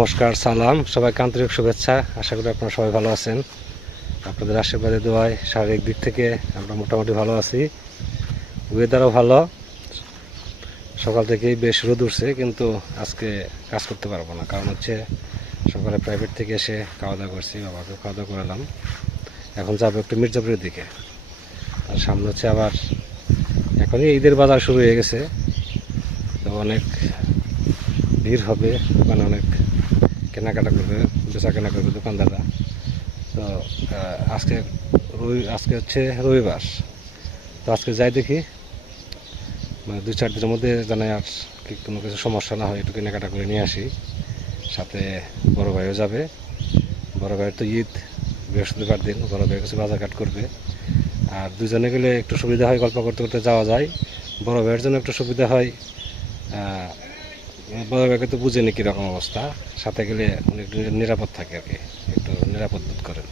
নমস্কার, সালাম, সবাইকে আন্তরিক শুভেচ্ছা। আশা করি আপনারা সবাই ভালো আছেন। আপনাদের আশীর্বাদে দোয়ায় শারীরিক দিক থেকে আমরা মোটামুটি ভালো আছি। ওয়েদারও ভালো, সকাল থেকেই বেশ রোদ উঠছে, কিন্তু আজকে কাজ করতে পারবো না। কারণ হচ্ছে সকালে প্রাইভেট থেকে এসে খাওয়া দাওয়া করছি, বাবাকে খাওয়া দাওয়া করালাম। এখন যাবো একটু মির্জাপুরের দিকে। আর সামনে হচ্ছে আবার এখনই ঈদের বাজার শুরু হয়ে গেছে, তো অনেক ভিড় হবে, দোকানে অনেক কেনাকাটা করবে, বেচা কেনা করবে দোকানদাররা। তো আজকে হচ্ছে রবিবার, তো আজকে যাই দেখি, মানে 2-4 দিনের মধ্যে জানাই আর কি কোনো কিছু সমস্যা না হয়, একটু কেনাকাটা করে নিয়ে আসি। সাথে বড় ভাইও যাবে। বড় ভাইয়ের তো ঈদ বৃহস্পতিবার দিন, বড় ভাই কিছু বাজারঘাট করবে। আর দুজনে গেলে একটু সুবিধা হয়, গল্প করতে করতে যাওয়া যায়। বড় ভাইয়ের জন্য একটু সুবিধা হয়, বড় ভাইকে তো বুঝেনি কীরকম অবস্থা, সাথে গেলে অনেক নিরাপদ থাকে আর কি, একটু নিরাপদ বোধ করেন।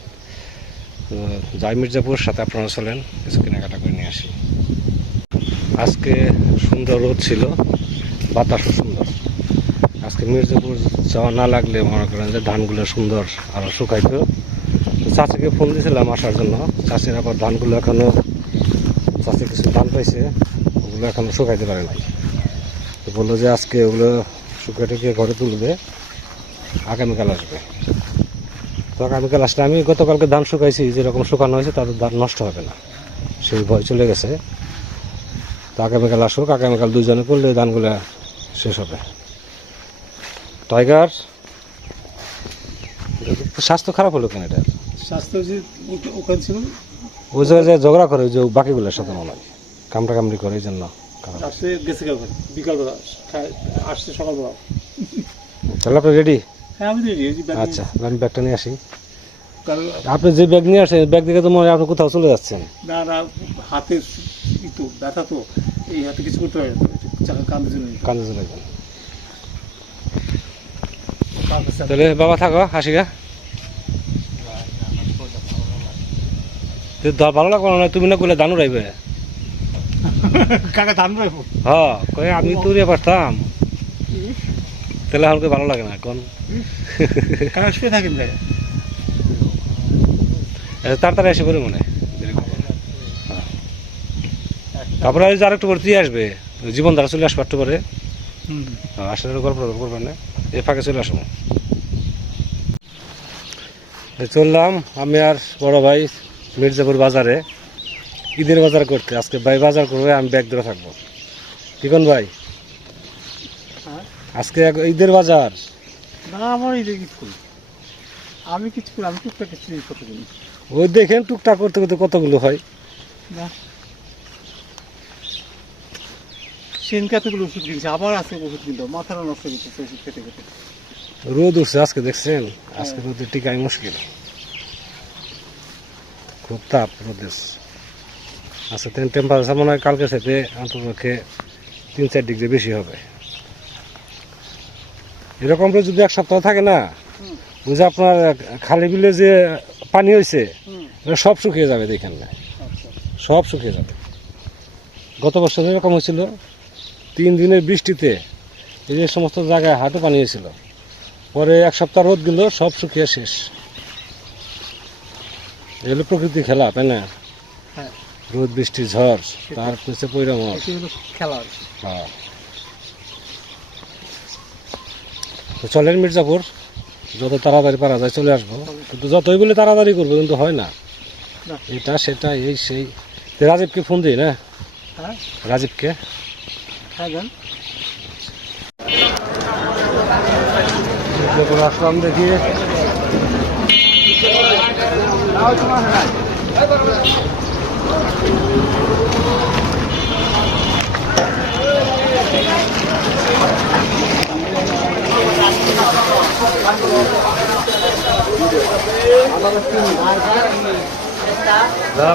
তো যাই মির্জাপুর, সাথে আপনারা চলেন, কিছু কেনাকাটা করে নিয়ে আসি। আজকে সুন্দর রোদ ছিল, বাতাসও সুন্দর। আজকে মির্জাপুর যাওয়া না লাগলে মনে করেন যে ধানগুলো সুন্দর আরও শুকাইতো। তো চাচিকে ফোন দিয়েছিলাম আসার জন্য। চাচির আবার ধানগুলো এখনও, চাচি কিছু ধান পাইছে, ওগুলো এখনও শুকাইতে পারে নাই। তো বললো যে আজকে ওগুলো শুকিয়ে টুকিয়ে ঘরে তুলবে, আগামীকাল আসবে। তো আগামীকাল আসলে, আমি গতকালকে ধান শুকাইছি, যেরকম শুকানো হয়েছে তাদের ধান নষ্ট হবে না, সেই ভয় চলে গেছে। তো আগামীকাল আসুক, আগামীকাল দুজনে করলে ধানগুলো শেষ হবে। টাইগার স্বাস্থ্য খারাপ হলো কেন? এটা স্বাস্থ্য যে ওখানে ছিল, ওই জায়গায় ঝগড়া করে, ওই যে বাকিগুলোর সাথে মনে হয় কামড়া কামড়ি করে, এই জন্য আসছে গেছে বিকালবেলা, আসছে সকালবেলা। তাহলে আপনি রেডি? হ্যাঁ, আমি রেডি। আচ্ছা, আমি ব্যাগটা নিয়ে আসি। আপনি যে ব্যাগ নিয়ে আসেন, ব্যাগ দেখে তো মনে হয় আপনি কোথাও চলে যাচ্ছেন। না না, হাতে তো ব্যথা, তো এই হাতে কিছু করতে পারে না, কান্দে চলে যাবেন। তাহলে বাবা থাকো, আসি গা। ভালো লাগলো না, তুমি না করলে ধান উড়াইবে। কাকা ধান রাখবো, হ্যাঁ, কয়ে আমি তো উড়িয়ে পারতাম, তাহলে আমাকে ভালো লাগে না এখন। কাকা শুয়ে থাকেন যায়, তাড়াতাড়ি এসে পড়ে মনে। তারপরে আর একটু করে দিয়ে আসবে, জীবন দ্বারা চলে আসবো একটু পরে। আসলে গল্প করবেন না, এ ফাঁকে চলে আসবো। চললাম আমি আর বড় ভাই মির্জাপুর বাজারে, ঈদের বাজার করতে। আজকে ভাই বাজার করবে, আমি ব্যাগ ধরে থাকবো। কি কোন ভাই, আজকে ঈদের বাজার? না, আমার এই কিছু করি, আমি কিছু করি, আমি টুকটাক কিছু করতে পারি। ওই দেখেন টুকটাক করতে করতে কতগুলো হয়। না, সেনকাতগুলো ওষুধ কিনছে, আবার আজকে ওষুধ কিনতে মাথাটা নষ্ট করতেছে ওষুধ খেতে খেতে। রোদ উঠছে আজকে, দেখছেন? আজকে রোদে টিকাই মুশকিল, খুব তাপ রোদের। আচ্ছা, টেম্পারেচার মনে হয় কালকে সাথে অন্তপক্ষে 3-4 ডিগ্রি বেশি হবে। এরকম যদি এক সপ্তাহ থাকে না, ওই যে আপনার খালি বিলে যে পানি হয়েছে সব শুকিয়ে যাবে, দেখেন না, সব শুকিয়ে যাবে। গত বছর এরকম হয়েছিল, 3 দিনের বৃষ্টিতে এই যে সমস্ত জায়গায় হাঁটু পানি হয়েছিল। পরে এক সপ্তাহ রোদ গেল, সব শুকিয়ে শেষ। এগুলো প্রকৃতির খেলা, তাই না? রোদ বৃষ্টি ঝড়, তার পিছনে পৈরাম খেলা। হ্যাঁ, তো চলেন মির্জাপুর, যত তাড়াতাড়ি পারা যায় চলে আসবো। কিন্তু যতই বলে তাড়াতাড়ি করবো, কিন্তু হয় না, এটা সেটা এই সেই। রাজীবকে ফোন দিই না, রাজীবকে। আসলাম দেখি,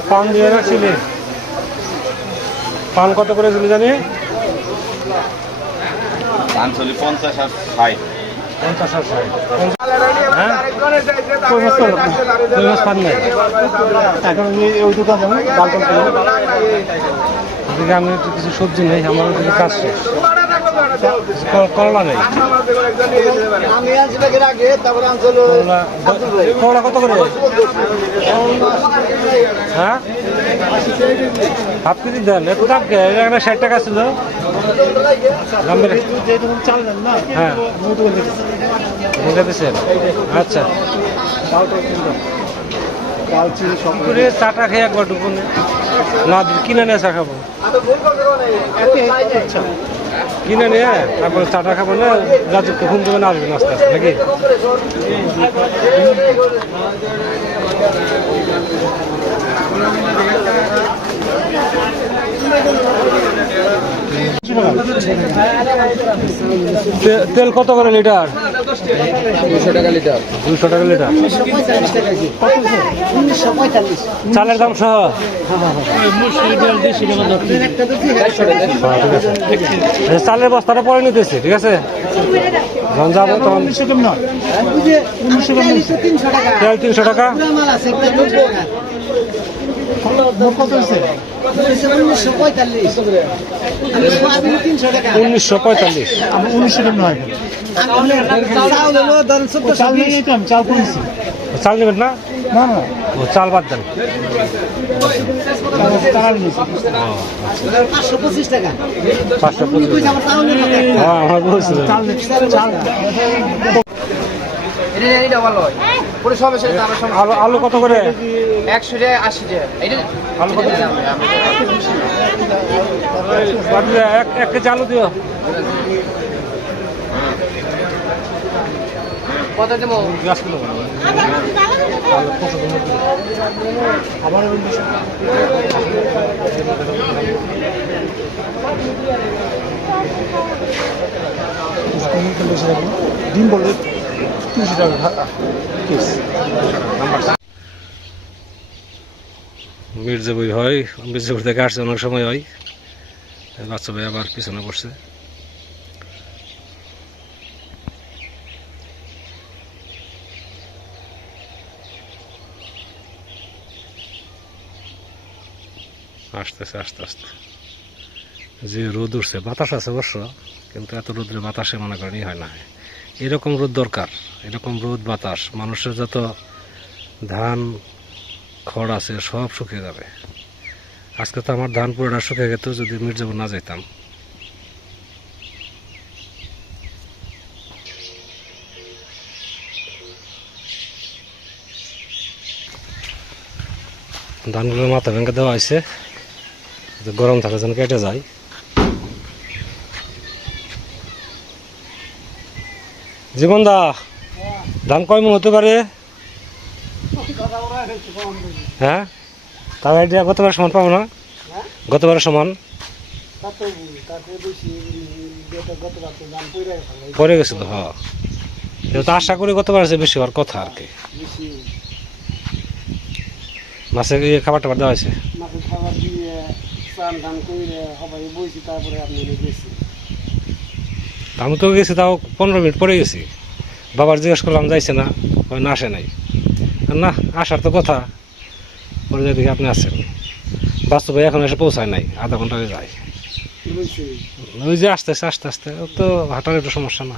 পান দিয়ে রাখছিলি, পান কত করে ছিল জানি? 50 আর 60। 50 আর 60। হ্যাঁ, পান নাই এখন ওই দোকান ওদিকে। আমি একটু কিছু সবজি নেই, আমার ওদিকে কাজ শেষ। করলা নেই আমি আনছি ব্যাগের আগে, তারপরে আনছি হলো আব্দুল ভাই। করলা কত করে? হ্যাঁ হাফ কেজি দেন, এত দাম কে? এখানে 60 টাকা ছিল। দাম বেড়ে চাল দেন না, হ্যাঁ বুঝে দিচ্ছেন। আচ্ছা চাল চিনি সব করে চাটা খেয়ে একবার ঢুকুন না, কিনে নিয়ে চা খাবো, কিনে নিয়ে তারপরে চাটা খাবো না, রাজুকে ঘুম দেবে না, আসবেন আস্তে আস্তে নাকি? তেল কত করে লিটার? 200 টাকা লিটার। 200 টাকা লিটার। 145 টাকা কেজি। 1945। চালের দাম সহ? একটা তো 150 টাকা। চালের বস্তাটা পরে নিতেছি, ঠিক আছে? যখন যাবো তখন 1900 কেমন হয়? ওই যে 300 টাকা। তেল 300 টাকা। পুরা মাল আছে, পুরা 90 টাকা। মোট কত হয়েছে? 1945। আমি সোয়াবিন 300 টাকা। 1945। আমার 1900 কেমন হয়? চাউল হলো ধরেন চাল 1420। নিয়ে আমি চাল করেছি চাল নেবেন না? না না ও চাল বাদ দেন। চাল নিয়েছি। 525 টাকা। 525 কই আমার চাউলের কথা। হ্যাঁ আমার বলছিলেন। চাল চাল এটা ভালো হয় পুরো সব এসে তার সব আলু আলু কত করে? 100 টাকা 80 টাকা এটা আলু কত করে? বাদ দিয়ে এক কেজি আলু দিও। কত দেবো গ্যাস কিলো ডিম বললে 300 টাকা কেস। মির্জাপুর হয়, মির্জাপুর থেকে আসছে অনেক সময় হয়, বাচ্চা ভাই আবার পিছনে পড়ছে। আসতেছে আস্তে আস্তে, যে রোদ উঠছে, বাতাস আছে অবশ্য, কিন্তু এত রোদ্রে বাতাসে মনে করেন হয় না। এরকম রোদ দরকার, এরকম রোদ বাতাস, মানুষের যত ধান খড় আছে সব শুকিয়ে যাবে। আজকে তো আমার ধান পুরোটা শুকিয়ে গেত যদি মির্জাপুর না যাইতাম। ধানগুলোর মাথা ভেঙে দেওয়া হয়েছে, গরম থাকে যেন কেটে যায়। জীবন দা, ধান কয় মন হতে পারে? হ্যাঁ, তার আইডিয়া গতবার সমান পাবো না? গতবারের সমান পরে গেছিল। হ্যাঁ, তো আশা করি গতবার যে বেশি হওয়ার কথা আর কি। মাছের খাবার টাবার দেওয়া হয়েছে? খাবার দিয়ে চান ধান করে সবাই বইছি, তারপরে আপনি গেছি। আমি তো গেছি, তাও 15 মিনিট পরে গেছি। বাবার জিজ্ঞেস করলাম যাইছে না, ওই না আসে নাই। না আসার তো কথা, পরে দেখি আপনি আসছেন। বাস্তবে এখন এসে পৌঁছায় নাই, আধা ঘন্টা হয়ে যায়। ওই যে আসতেছে আস্তে আস্তে, ও তো হাঁটার একটু সমস্যা না।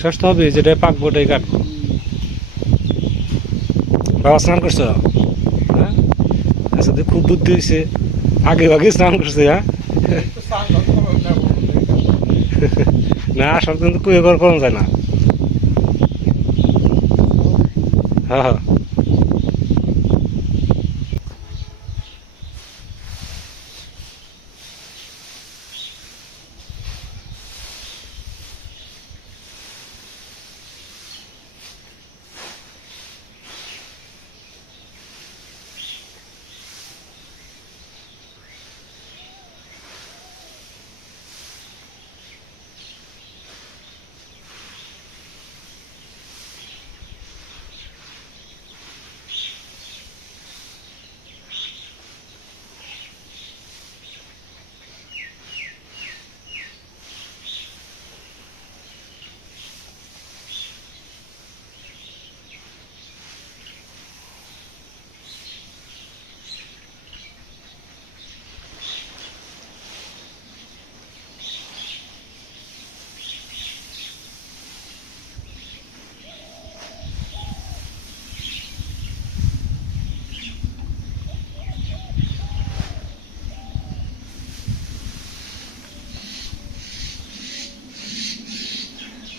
শেষ তো হবে, যেটাই পাকবো ওটাই কাটবো। বাবা স্নান করছো? হ্যাঁ, আচ্ছা তো খুব বুদ্ধি হয়েছে, আগে আগে স্নান করছে। হ্যাঁ না, আসার কিন্তু কুয়ে ঘর করা যায় না। হ্যাঁ হ্যাঁ।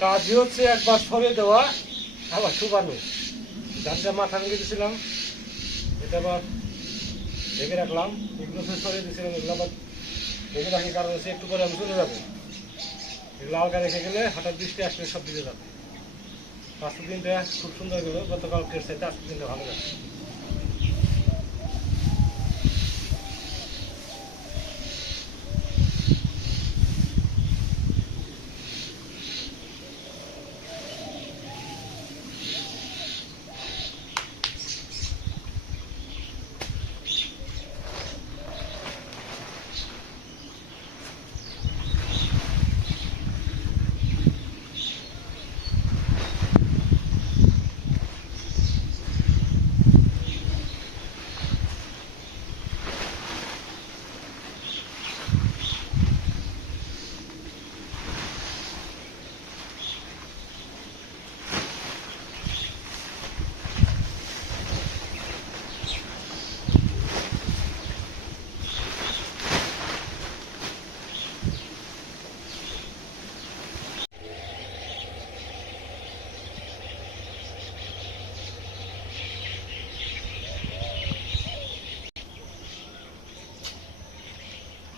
কাজই হচ্ছে একবার ছড়িয়ে দেওয়া আবার শুকানো। যাতে মাথা ভেঙে দিয়েছিলাম এটা আবার ঢেকে রাখলাম, এগুলো তো ছড়িয়ে দিয়েছিলাম, এগুলো আবার ঢেকে রাখি কারণ হচ্ছে একটু পরে আমি চলে যাবো। এগুলো আলগা রেখে গেলে হঠাৎ বৃষ্টি আসলে সব দিকে যাবে। আজকের দিনটা খুব সুন্দর গেল, গতকালকের সাথে আজকের দিনটা ভালো লাগছে।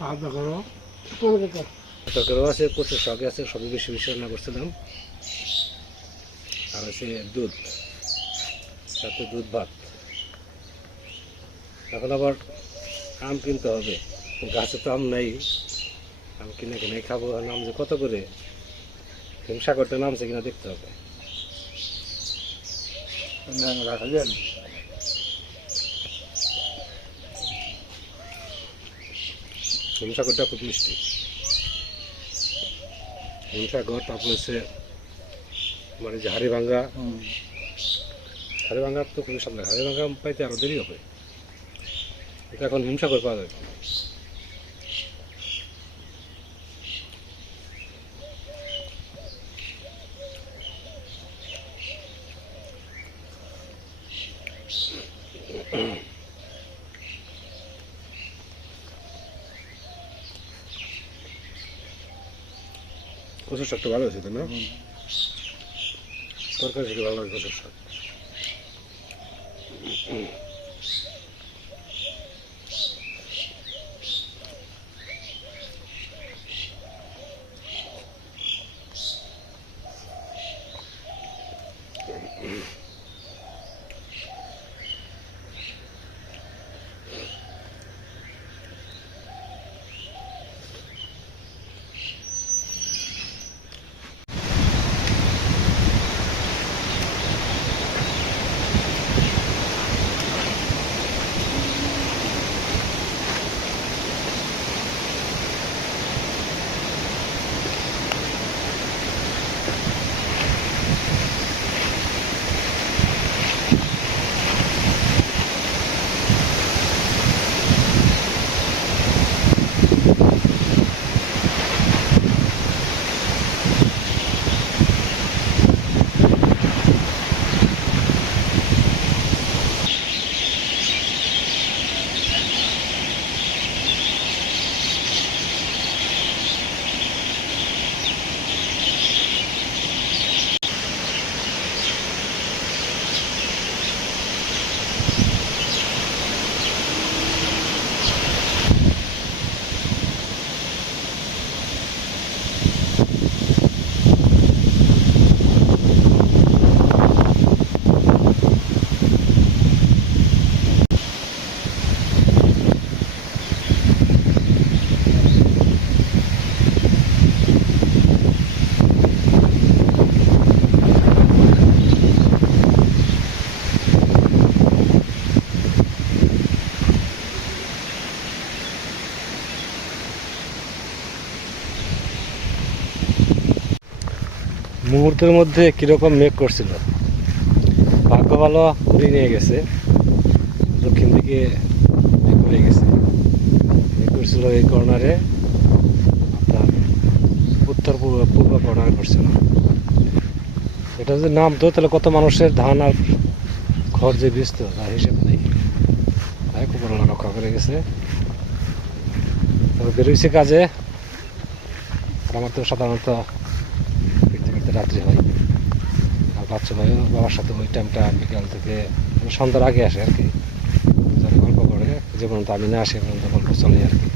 আলাদা করো। তরকারিও আছে, প্রচুর শাক আছে, সবই বেশি বেশি রান্না করছিলাম। আর আছে দুধ, সাথে দুধ ভাত। এখন আবার আম কিনতে হবে, গাছে তো আম নাই, আম কিনে কিনে খাবো। আর নাম যে কত করে, হিংসা করতে নামছে কিনা দেখতে হবে। রাখা যায় না। হিমসাগরটা খুব মিষ্টি। হিমসাগর, তারপর হচ্ছে মানে যে হাড়িভাঙ্গা, হাড়িভাঙ্গা তো খুবই সামনে। হাড়িভাঙ্গা পাইতে আরো দেরি হবে, এটা এখন হিমসাগর পাওয়া যাবে। কচুর শাকটা ভালো হয়েছে তাই না? তরকারি থেকে ভালো লাগে কচুর শাক। মুহূর্তের মধ্যে কিরকম মেঘ করছিল, ভাগ্য ভালো উড়িয়ে নিয়ে গেছে, দক্ষিণ দিকে মেঘ উড়ে গেছে। মেঘ করছিল এই কর্নারে, তার উত্তর পূর্ব কর্নারে করছিল। এটা যদি নামতো তাহলে কত মানুষের ধান আর খড় যে বীজতো তার হিসেব নেই। তাই খুব রক্ষা করে গেছে। তবে বেরোইছে কাজে, আর আমার তো সাধারণত রাত্রি হয়। আর বাচ্চা ভাইও বাবার সাথে ওই টাইমটা বিকাল থেকে মানে সন্ধ্যার আগে আসে আর কি, যারা গল্প করে যে পর্যন্ত আমি না আসি পর্যন্ত গল্প চলে আর কি।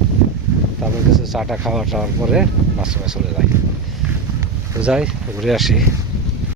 তারপর কিছু চাটা খাওয়া টাওয়ার পরে বাচ্চা ভাই চলে যায়। তো যাই ঘুরে আসি।